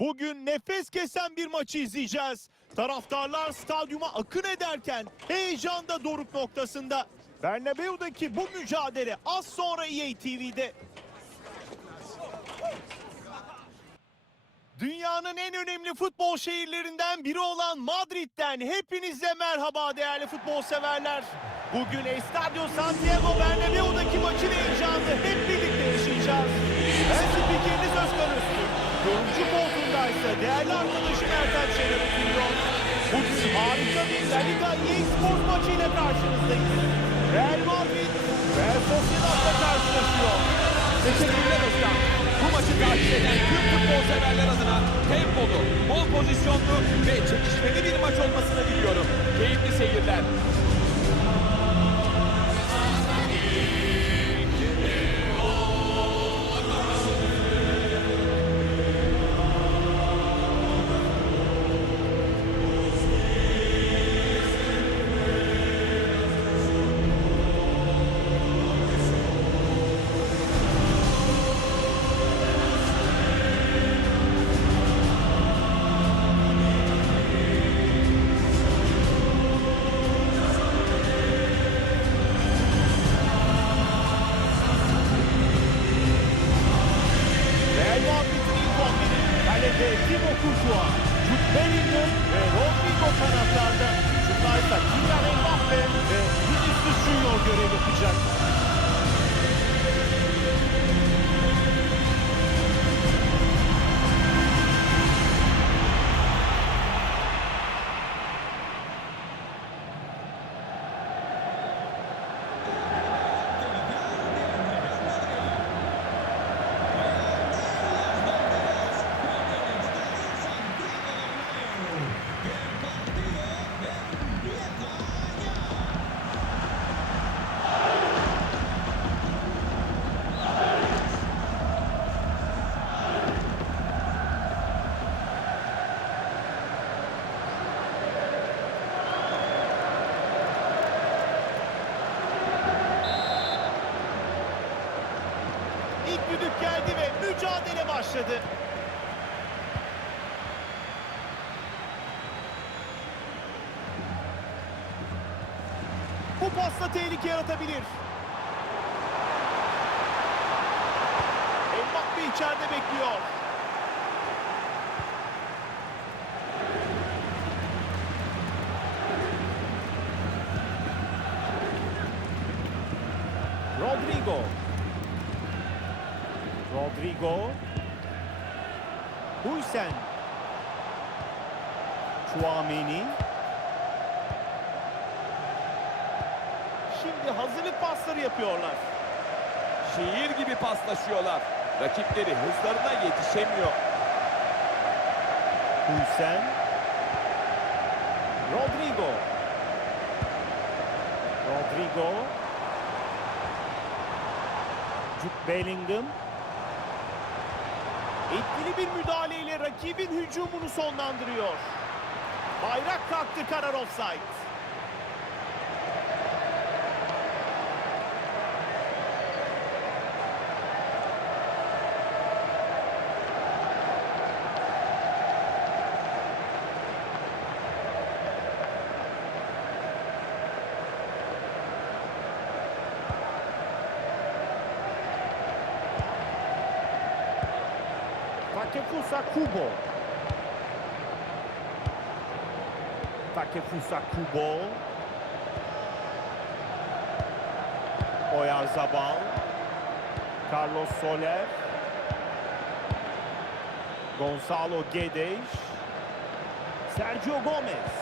Bugün nefes kesen bir maçı izleyeceğiz. Taraftarlar stadyuma akın ederken heyecan da doruk noktasında. Bernabeu'daki bu mücadele az sonra EA TV'de. Dünyanın en önemli futbol şehirlerinden biri olan Madrid'den hepinize merhaba değerli futbol severler. Bugün Estadio Santiago Bernabeu'daki maçın heyecanını hep koltuğundaysa değerli arkadaşım Ertem Şener oturuyor. Bugün harika bir La Liga EA Sports maçıyla karşınızdayız. Real Madrid Real Sociedad'la karşılaşıyor. Teşekkürler Özkan. Bu maçı takip eden tüm futbol severler adına tempolu, bol pozisyonlu ve çekişmeli bir maç olmasını diliyorum. Keyifli seyirler. Thibaut Courtois, Jude Bellingham ve Rodrigo kanatlarda. Şunlarsa Kylian Mbappe ve Vinicius Junior görev yapacak. Düdük geldi ve mücadele başladı. Bu pasla tehlike yaratabilir. Mbappe içeride bekliyor. Rodrigo. Rodrigo. Huysen. Chouameni. Şimdi hazırlık pasları yapıyorlar. Şiir gibi paslaşıyorlar. Rakipleri hızlarına yetişemiyor. Huysen. Rodrigo. Rodrigo. Jude Bellingham. Etkili bir müdahaleyle rakibin hücumunu sonlandırıyor. Bayrak kalktı karar offside. Takefusa Kubo. Takefusa Kubo. Oyarzabal. Carlos Soler. Gonzalo Guedes. Sergio Gomez.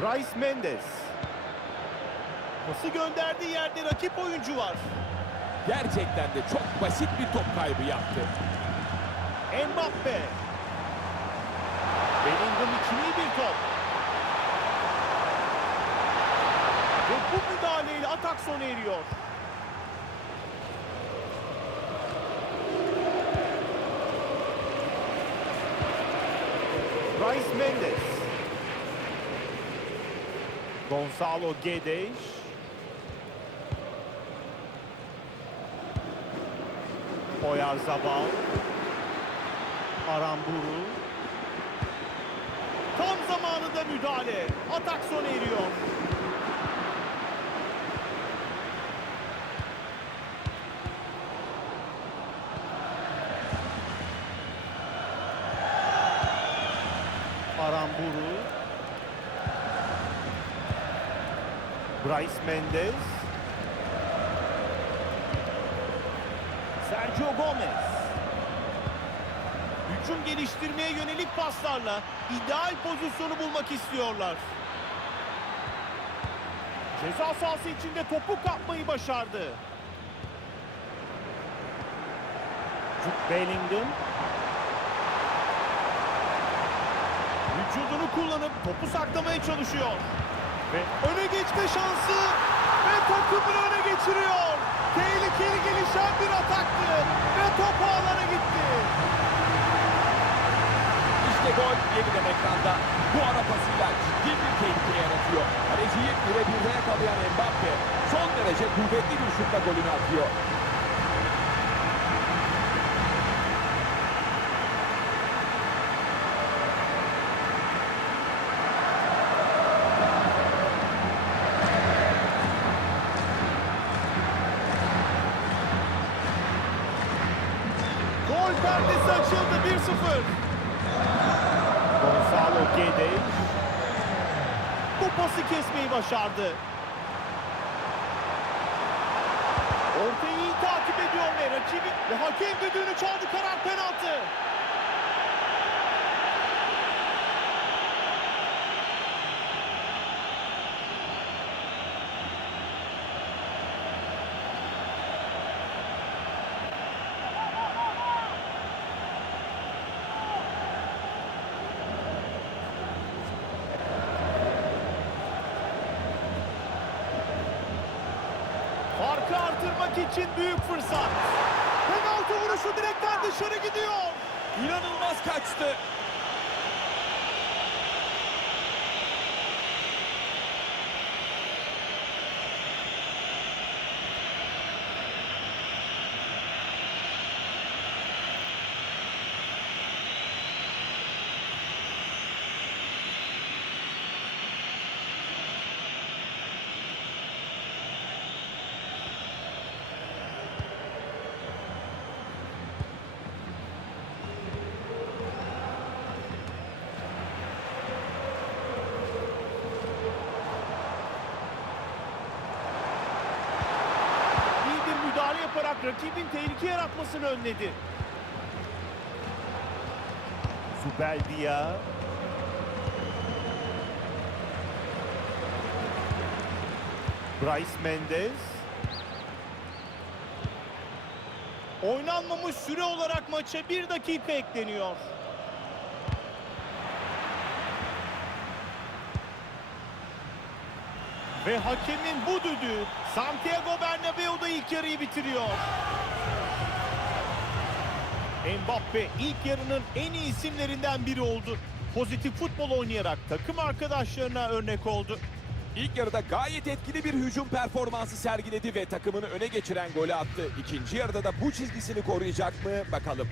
Bryce Mendes. Pası gönderdiği yerde rakip oyuncu var. Gerçekten de çok basit bir top kaybı yaptı. Mbappe. Bellingham ikili bir top. Ve bu müdahaleyle atak sona eriyor. Bryce Mendes. Gonzalo Guedes. Oyarzabal. Aramburu. Tam zamanında müdahale. Atak sona eriyor. Aramburu. Bryce Mendes. Sergio Gomez. Hücum geliştirmeye yönelik paslarla ideal pozisyonu bulmak istiyorlar. Ceza sahası içinde topu kapmayı başardı. Jude Bellingham. Vücudunu kullanıp topu saklamaya çalışıyor. Ve öne geçme şansı ve takımını öne geçiriyor. Tehlikeli gelişen bir ataktı ve top ağlara gitti. İşte gol yeniden ekranda. Bu ara pasıyla ciddi bir tehlike yaratıyor. Kaleciyi birebirde yakalayan Mbappe son derece kuvvetli bir şutla golünü atıyor. Gonzalo Guedes bu pası kesmeyi başardı. Ortayı iyi takip ediyor ve rakibi ve hakem düdüğünü çaldı karar penaltı. Artırmak için büyük fırsat. Penaltı vuruşu direkten dışarı gidiyor. İnanılmaz kaçtı. İyi bir müdahale yaparak rakibin tehlike yaratmasını önledi. Zubeldia. Bryce Mendes. Oynanmamış süre olarak maça bir dakika ekleniyor. Ve hakemin bu düdüğü Santiago Bernabeu'da ilk yarıyı bitiriyor. Mbappe ilk yarının en iyi isimlerinden biri oldu. Pozitif futbol oynayarak takım arkadaşlarına örnek oldu. İlk yarıda gayet etkili bir hücum performansı sergiledi ve takımını öne geçiren golü attı. İkinci yarıda da bu çizgisini koruyacak mı bakalım.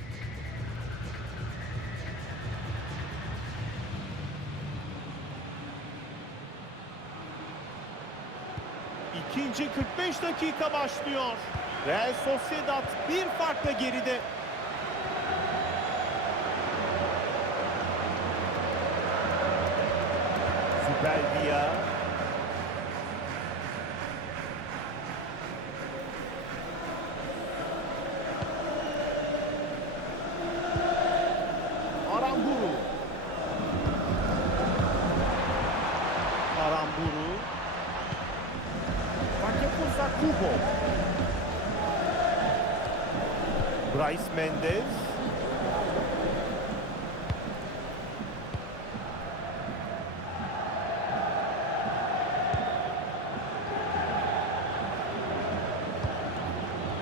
İkinci 45 dakika başlıyor. Real Sociedad bir farkla geride. Zubeldia. Aramburu. Aramburu. Takefusa Kubo. Mendes.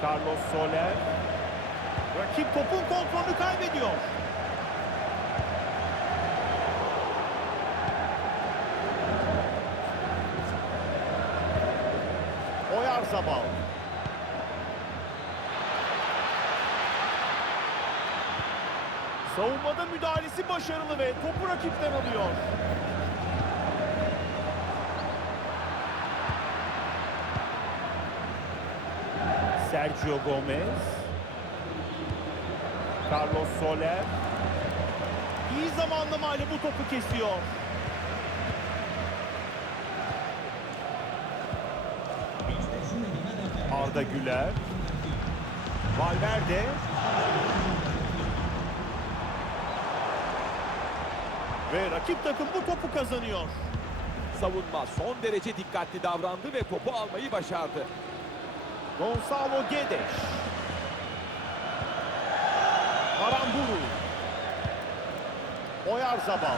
Carlos Soler. Rakip topun kontrolünü kaybediyor. Oyarzabal. Savunmada müdahalesi başarılı ve topu rakipten alıyor. Sergio Gomez. Carlos Soler. İyi zamanlamayla bu topu kesiyor. Arda Güler. Valverde. Ve rakip takım bu topu kazanıyor. Savunma son derece dikkatli davrandı ve topu almayı başardı. Gonzalo Guedes. Aramburu. Oyarzabal.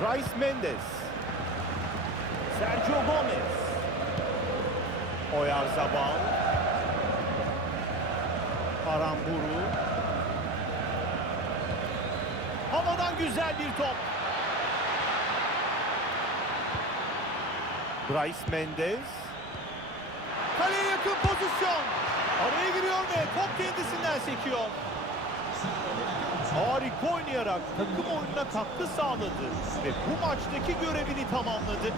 Bryce Mendes. Sergio Gomez. Oyarzabal. Aramburu. Güzel bir top. Bryce Mendes. Kaleye yakın pozisyon. Araya giriyor ve top kendisinden sekiyor. Harika oynayarak takım oyununa katkı sağladı ve bu maçtaki görevini tamamladı.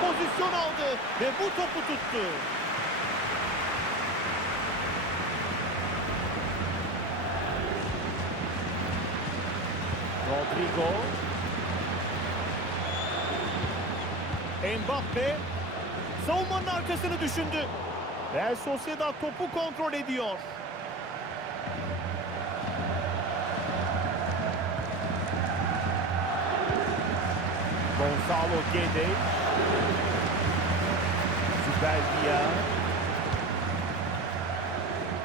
Pozisyon aldı ve bu topu tuttu. Rodrigo. Mbappe savunmanın arkasını düşündü. Real Sociedad topu kontrol ediyor. Gonzalo Guedes. Zubeldia.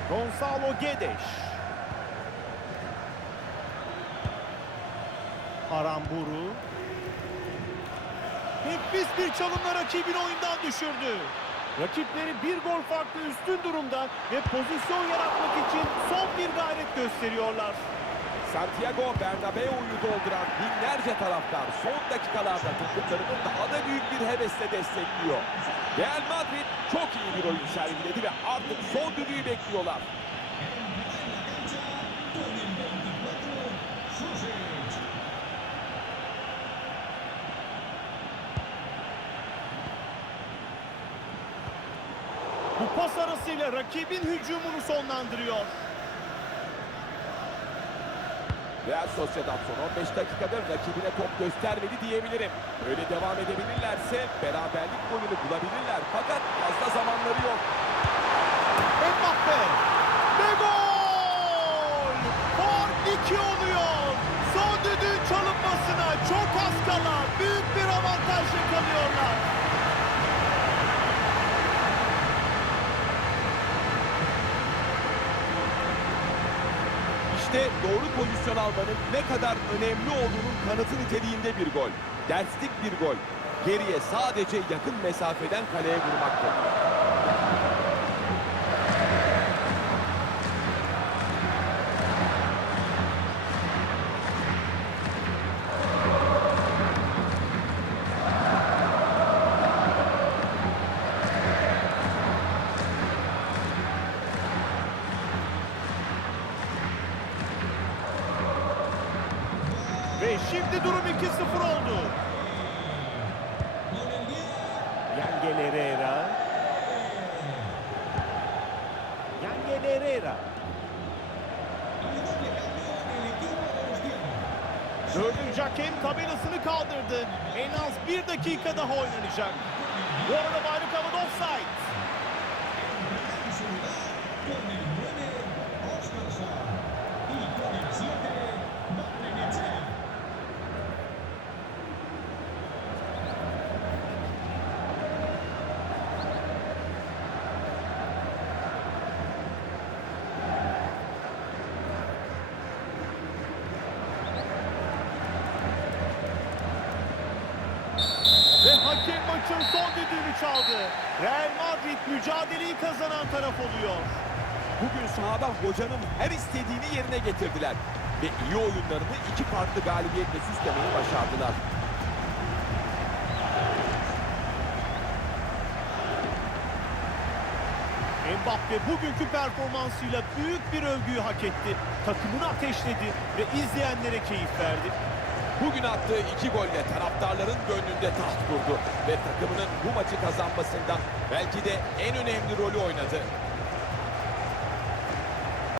Gonzalo Guedes. Aramburu. Nefis bir çalımla rakibini oyundan düşürdü. Rakipleri bir gol farklı üstün durumda ve pozisyon yaratmak için son bir gayret gösteriyorlar. Santiago Bernabeu'yu dolduran binlerce taraftar son dakikalarda takımlarını daha da büyük bir hevesle destekliyor. Real Madrid çok iyi bir oyun sergiledi ve artık son düdüğü bekliyorlar. Bu pas arasıyla rakibin hücumunu sonlandırıyor. Real Sociedad son 15 dakikadır rakibine top göstermedi diyebilirim. Öyle devam edebilirlerse beraberlik golünü bulabilirler. Fakat fazla zamanları yok. Mbappe ve gol! Fark 2 oluyor. Son düdüğün çalınmasına çok az kala büyük bir avantaj yakalıyorlar. İşte doğru pozisyon almanın ne kadar önemli olduğunun kanıtı niteliğinde bir gol. Derslik bir gol. Geriye sadece yakın mesafeden kaleye vurmak. Şimdi durum 2-0 oldu. Yangel Herrera. Yangel Herrera. Dördüncü hakem tabelasını kaldırdı. En az bir dakika daha oynanacak. Bu arada Havada offside. güç. Real Madrid mücadeleyi kazanan taraf oluyor. Bugün sahada hocanın her istediğini yerine getirdiler. Ve iyi oyunlarını iki farklı galibiyetle süslemeyi başardılar. Mbappe bugünkü performansıyla büyük bir övgüyü hak etti. Takımını ateşledi ve izleyenlere keyif verdi. Bugün attığı iki golle taraftarların gönlünde taht kurdu ve takımının bu maçı kazanmasında belki de en önemli rolü oynadı.